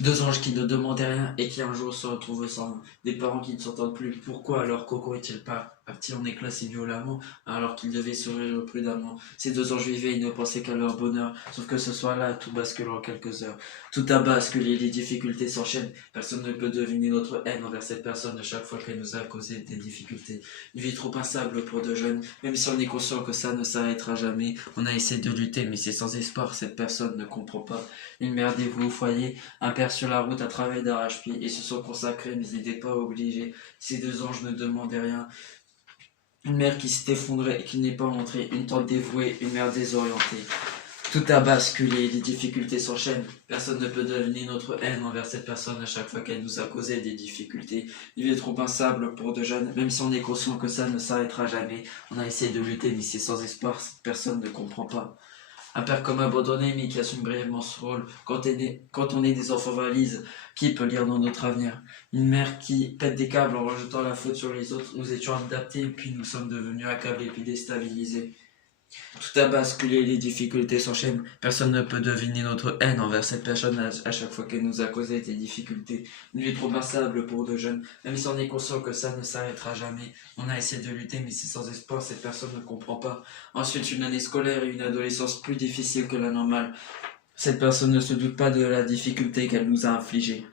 Deux anges qui ne demandaient rien et qui un jour se retrouvent sans des parents qui ne s'entendent plus. Pourquoi alors Coco est-il pas parti en éclats si violemment alors qu'il devait sourire prudemment? Ces deux anges vivaient et ne pensaient qu'à leur bonheur. Sauf que ce soir-là, tout bascule en quelques heures. Tout a basculé, les difficultés s'enchaînent. Personne ne peut deviner notre haine envers cette personne à chaque fois qu'elle nous a causé des difficultés. Une vie trop instable pour deux jeunes, même si on est conscient que ça ne s'arrêtera jamais. On a essayé de lutter, mais c'est sans espoir, cette personne ne comprend pas. Une mère dévouée au foyer, un père sur la route, un travail d'arrache-pied, ils se sont consacrés, mais ils n'étaient pas obligés. Ces deux anges ne demandaient rien. Une mère qui s'est effondrée et qui n'est pas montrée, une tante dévouée, une mère désorientée. Tout a basculé, les difficultés s'enchaînent. Personne ne peut deviner notre haine envers cette personne à chaque fois qu'elle nous a causé des difficultés. Il est trop instable pour de jeunes, même si on est conscient que ça ne s'arrêtera jamais. On a essayé de lutter, mais c'est sans espoir, cette personne ne comprend pas. Un père comme abandonné, mais qui assume brièvement ce rôle. Quand on est des enfants valises, qui peut lire dans notre avenir? Une mère qui pète des câbles en rejetant la faute sur les autres. Nous étions adaptés, puis nous sommes devenus accablés, puis déstabilisés. Tout a basculé, les difficultés s'enchaînent. Personne ne peut deviner notre haine envers cette personne à chaque fois qu'elle nous a causé des difficultés. Une vie trop instable pour de jeunes, même si on est conscient que ça ne s'arrêtera jamais. On a essayé de lutter, mais c'est sans espoir, cette personne ne comprend pas. Ensuite, une année scolaire et une adolescence plus difficile que la normale. Cette personne ne se doute pas de la difficulté qu'elle nous a infligée.